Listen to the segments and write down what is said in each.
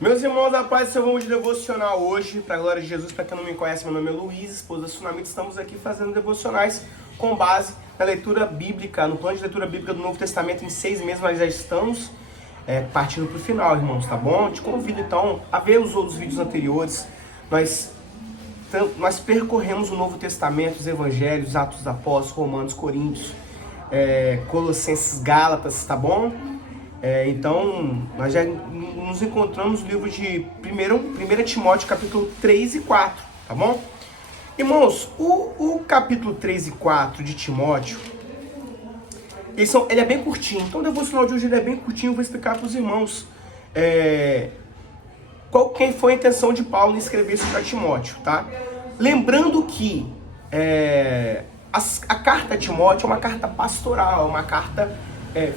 Meus irmãos da paz, eu vamos de devocional hoje, para a glória de Jesus. Para quem não me conhece, meu nome é Luiz, esposa da Tsunami. Estamos aqui fazendo devocionais com base na leitura bíblica, no plano de leitura bíblica do Novo Testamento. Em 6 meses nós já estamos partindo para o final, irmãos, tá bom? Eu te convido então a ver os outros vídeos anteriores. Nós percorremos o Novo Testamento, os Evangelhos, Atos dos Apóstolos, Romanos, Coríntios, Colossenses, Gálatas, tá bom? Então, nós já nos encontramos no livro de 1 Timóteo, capítulo 3 e 4, tá bom? Irmãos, o capítulo 3 e 4 de Timóteo, ele é bem curtinho. Então, o devocional de hoje ele é bem curtinho, eu vou explicar para os irmãos quem foi a intenção de Paulo em escrever isso para Timóteo, tá? Lembrando que a carta a Timóteo é uma carta pastoral, uma carta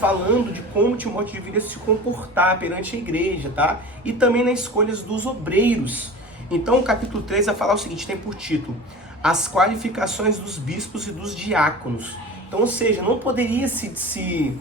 falando de como Timóteo deveria se comportar perante a igreja, tá? E também nas escolhas dos obreiros. Então, o capítulo 3 vai falar o seguinte, tem por título: as qualificações dos bispos e dos diáconos. Então, ou seja, não poderia se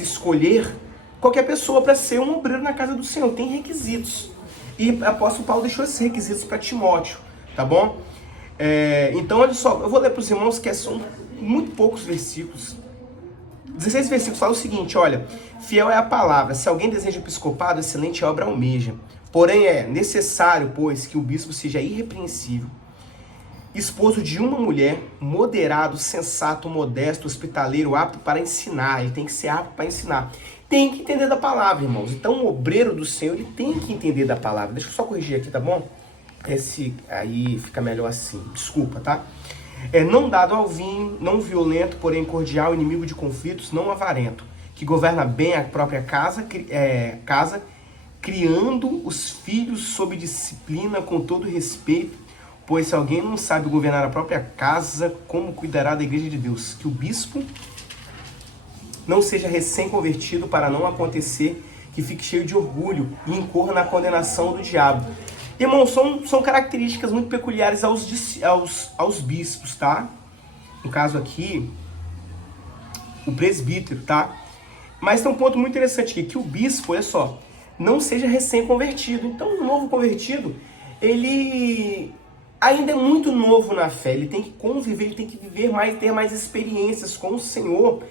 escolher qualquer pessoa para ser um obreiro na casa do Senhor. Tem requisitos. E o apóstolo Paulo deixou esses requisitos para Timóteo, tá bom? Então, olha só, eu vou ler para os irmãos que são muito poucos versículos. 16 versículos fala o seguinte, olha: fiel é a palavra, se alguém deseja o episcopado, excelente obra almeja. Porém é necessário, pois, que o bispo seja irrepreensível, esposo de uma mulher, moderado, sensato, modesto, hospitaleiro, apto para ensinar. Ele tem que ser apto para ensinar. Tem que entender da palavra, irmãos. Então o obreiro do Senhor, ele tem que entender da palavra. Deixa eu só corrigir aqui, tá bom? Aí fica melhor assim, desculpa, tá? Não dado ao vinho, não violento, porém cordial, inimigo de conflitos, não avarento, que governa bem a própria casa, criando os filhos sob disciplina com todo respeito, pois se alguém não sabe governar a própria casa, como cuidará da igreja de Deus? Que o bispo não seja recém-convertido, para não acontecer que fique cheio de orgulho e incorra na condenação do diabo. Irmãos, são características muito peculiares aos bispos, tá? No caso aqui, o presbítero, tá? Mas tem um ponto muito interessante aqui, que o bispo, olha só, não seja recém-convertido. Então, o novo convertido, ele ainda é muito novo na fé. Ele tem que conviver, ele tem que viver mais, ter mais experiências com o Senhor,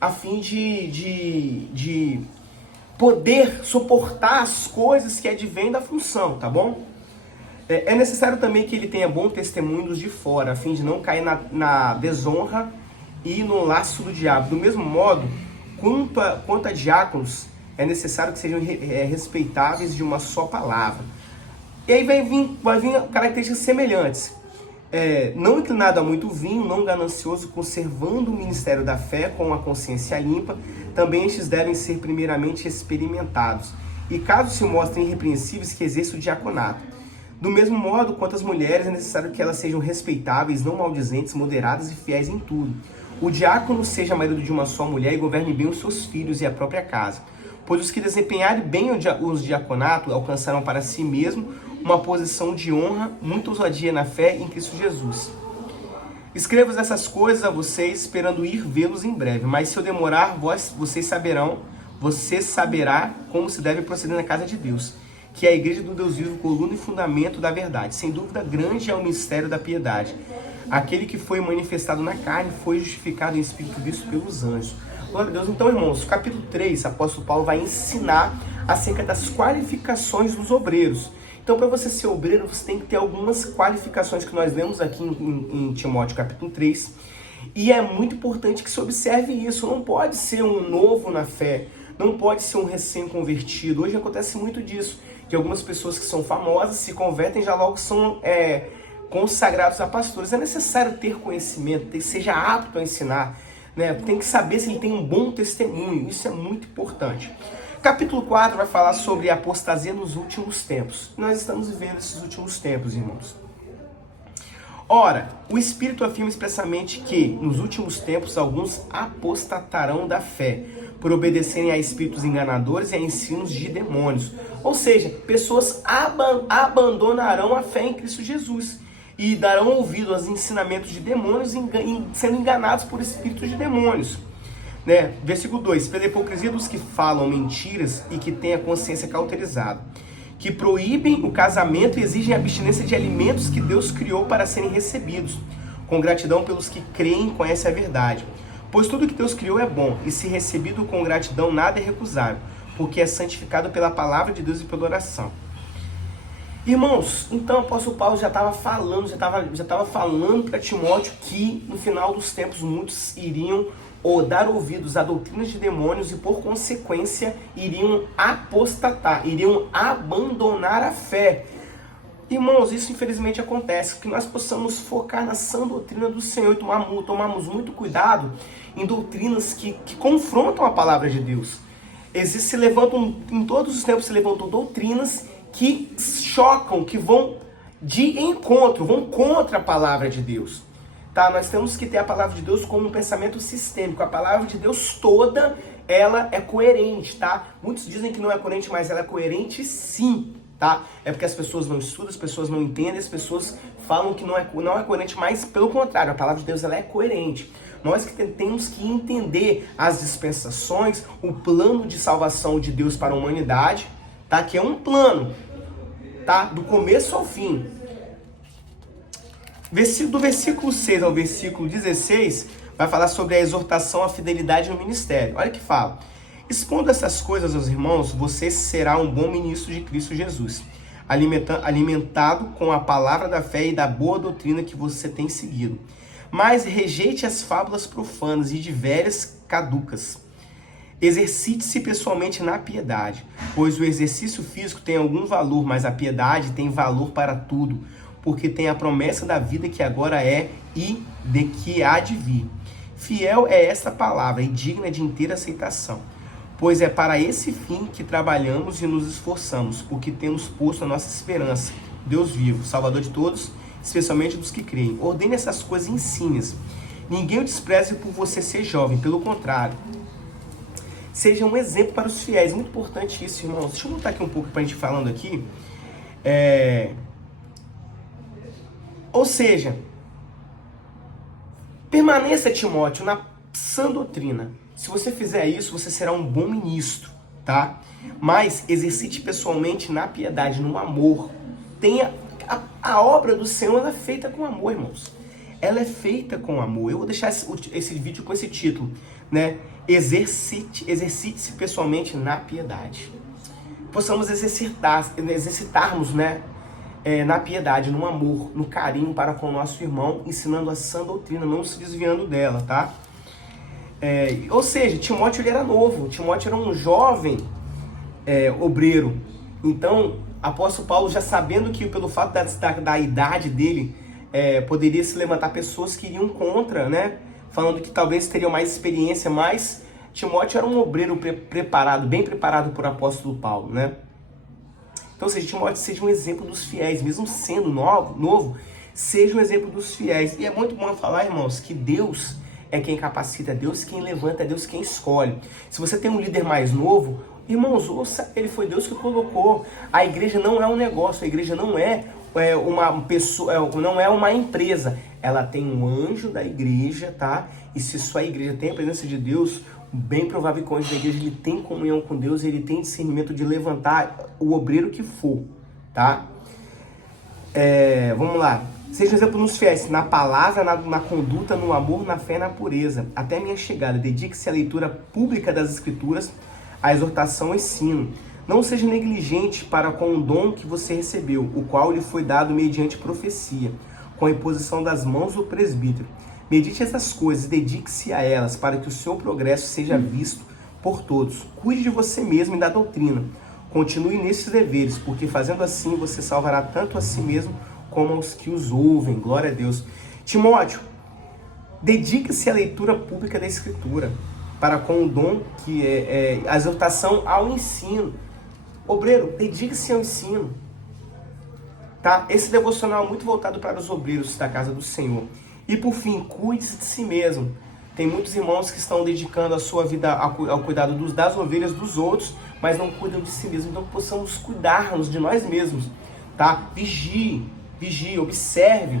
a fim de poder suportar as coisas que advêm da função, tá bom? É necessário também que ele tenha bom testemunho dos de fora, a fim de não cair na desonra e no laço do diabo. Do mesmo modo, quanto a diáconos, é necessário que sejam respeitáveis de uma só palavra. E aí vai vir características semelhantes. Não inclinado a muito vinho, não ganancioso, conservando o ministério da fé com a consciência limpa. Também estes devem ser primeiramente experimentados. E caso se mostrem irrepreensíveis, que exerçam o diaconato. Do mesmo modo, quanto às mulheres, é necessário que elas sejam respeitáveis, não maldizentes, moderadas e fiéis em tudo. O diácono seja marido de uma só mulher e governe bem os seus filhos e a própria casa. Pois os que desempenharem bem o diaconato alcançarão para si mesmo uma posição de honra, muita ousadia na fé em Cristo Jesus. Escrevo essas coisas a vocês, esperando ir vê-los em breve. Mas se eu demorar, você saberá como se deve proceder na casa de Deus, que é a igreja do Deus vivo, coluna e fundamento da verdade. Sem dúvida, grande é o mistério da piedade. Aquele que foi manifestado na carne foi justificado em espírito, visto pelos anjos. Glória a Deus. Então, irmãos, capítulo 3, o apóstolo Paulo vai ensinar acerca das qualificações dos obreiros. Então, para você ser obreiro, você tem que ter algumas qualificações que nós lemos aqui em Timóteo, capítulo 3. E é muito importante que se observe isso. Não pode ser um novo na fé, não pode ser um recém-convertido. Hoje acontece muito disso, que algumas pessoas que são famosas se convertem, já logo são consagrados a pastores. É necessário ter conhecimento, seja apto a ensinar, né? Tem que saber se ele tem um bom testemunho. Isso é muito importante. Capítulo 4 vai falar sobre a apostasia nos últimos tempos. Nós estamos vivendo esses últimos tempos, irmãos. Ora, o Espírito afirma expressamente que, nos últimos tempos, alguns apostatarão da fé, por obedecerem a espíritos enganadores e a ensinos de demônios. Ou seja, pessoas abandonarão a fé em Cristo Jesus e darão ouvido aos ensinamentos de demônios, sendo enganados por espíritos de demônios. Versículo 2: pela hipocrisia dos que falam mentiras e que têm a consciência cauterizada. que proíbem o casamento e exigem a abstinência de alimentos que Deus criou para serem recebidos, com gratidão pelos que creem e conhecem a verdade. Pois tudo que Deus criou é bom, e se recebido com gratidão nada é recusável, porque é santificado pela palavra de Deus e pela oração. Irmãos, então o apóstolo Paulo já estava falando para Timóteo que no final dos tempos muitos iriam dar ouvidos a doutrinas de demônios e por consequência iriam apostatar, iriam abandonar a fé. Irmãos, isso infelizmente acontece, que nós possamos focar na sã doutrina do Senhor e tomarmos muito cuidado em doutrinas que confrontam a palavra de Deus. Em todos os tempos se levantam doutrinas que chocam, que vão de encontro, vão contra a palavra de Deus. Tá? Nós temos que ter a palavra de Deus como um pensamento sistêmico. A palavra de Deus toda, ela é coerente, tá? Muitos dizem que não é coerente, mas ela é coerente sim, tá? É porque as pessoas não estudam, as pessoas não entendem, as pessoas falam que não é coerente, mas pelo contrário, a palavra de Deus ela é coerente. Nós que temos que entender as dispensações, o plano de salvação de Deus para a humanidade, tá? Que é um plano, tá? Do começo ao fim. Do versículo 6 ao versículo 16, vai falar sobre a exortação à fidelidade no ministério. Olha que fala. Expondo essas coisas aos irmãos, você será um bom ministro de Cristo Jesus, alimentado com a palavra da fé e da boa doutrina que você tem seguido. Mas rejeite as fábulas profanas e de velhas caducas. Exercite-se pessoalmente na piedade, pois o exercício físico tem algum valor, mas a piedade tem valor para tudo, porque tem a promessa da vida que agora é e de que há de vir. Fiel é esta palavra e digna de inteira aceitação, pois é para esse fim que trabalhamos e nos esforçamos, porque temos posto a nossa esperança, Deus vivo, Salvador de todos, especialmente dos que creem. Ordene essas coisas e ensine-as. Ninguém o despreze por você ser jovem, pelo contrário. Seja um exemplo para os fiéis. Muito importante isso, irmãos. Deixa eu voltar aqui um pouco para a gente falando aqui. Ou seja, permaneça, Timóteo, na sã doutrina. Se você fizer isso, você será um bom ministro, tá? Mas exercite pessoalmente na piedade, no amor. Tenha a obra do Senhor, ela é feita com amor, irmãos. Ela é feita com amor. Eu vou deixar esse vídeo com esse título, né? Exercite-se pessoalmente na piedade. Possamos exercitarmos, né? Na piedade, no amor, no carinho para com o nosso irmão, ensinando a sã doutrina, não se desviando dela, tá? Ou seja, Timóteo ele era novo, Timóteo era um jovem obreiro. Então, apóstolo Paulo, já sabendo que pelo fato da idade dele, poderia se levantar pessoas que iriam contra, né? Falando que talvez teriam mais experiência, mas Timóteo era um obreiro preparado, bem preparado por apóstolo Paulo, né? Então, seja, Timóteo seja um exemplo dos fiéis, mesmo sendo novo, seja um exemplo dos fiéis. E é muito bom falar, irmãos, que Deus é quem capacita, Deus quem levanta, Deus quem escolhe. Se você tem um líder mais novo, irmãos, ouça, ele foi Deus que colocou. A igreja não é um negócio, a igreja não é uma pessoa, não é uma empresa. Ela tem um anjo da igreja, tá? E se sua igreja tem a presença de Deus, bem provável que o anjo da igreja ele tem comunhão com Deus, ele tem discernimento de levantar o obreiro que for, tá? Vamos lá. Seja um exemplo nos fiéis, na palavra, na conduta, no amor, na fé e na pureza. Até a minha chegada, dedique-se à leitura pública das Escrituras, à exortação e ensino. Não seja negligente para com o dom que você recebeu, o qual lhe foi dado mediante profecia, com a imposição das mãos do presbítero. Medite essas coisas e dedique-se a elas, para que o seu progresso seja visto por todos. Cuide de você mesmo e da doutrina. Continue nesses deveres, porque fazendo assim você salvará tanto a si mesmo como aos que os ouvem. Glória a Deus. Timóteo, dedique-se à leitura pública da Escritura, para com o dom que é a exortação ao ensino. Obreiro, dedique-se ao ensino. Tá? Esse devocional é muito voltado para os obreiros da casa do Senhor. E por fim, cuide-se de si mesmo. Tem muitos irmãos que estão dedicando a sua vida ao cuidado das ovelhas dos outros, mas não cuidam de si mesmos. Então possamos cuidarmos de nós mesmos, tá? Vigie, observe,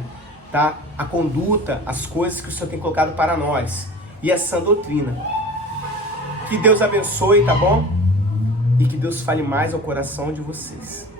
tá? A conduta, as coisas que o Senhor tem colocado para nós. E a sã doutrina. Que Deus abençoe, tá bom? E que Deus fale mais ao coração de vocês.